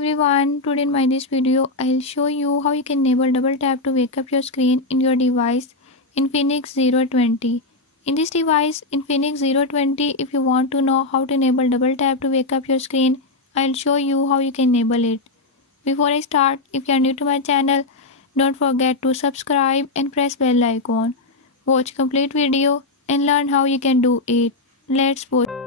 everyone, today in my this video I'll show you how you can enable double tap to wake up your screen in your device Infinix Zero 20. In this device Infinix Zero 20, if you want to know how to enable double tap to wake up your screen, I'll show you how you can enable it. Before I start, if you are new to my channel, don't forget to subscribe and press bell icon. Watch complete video and learn how you can do it. Let's watch.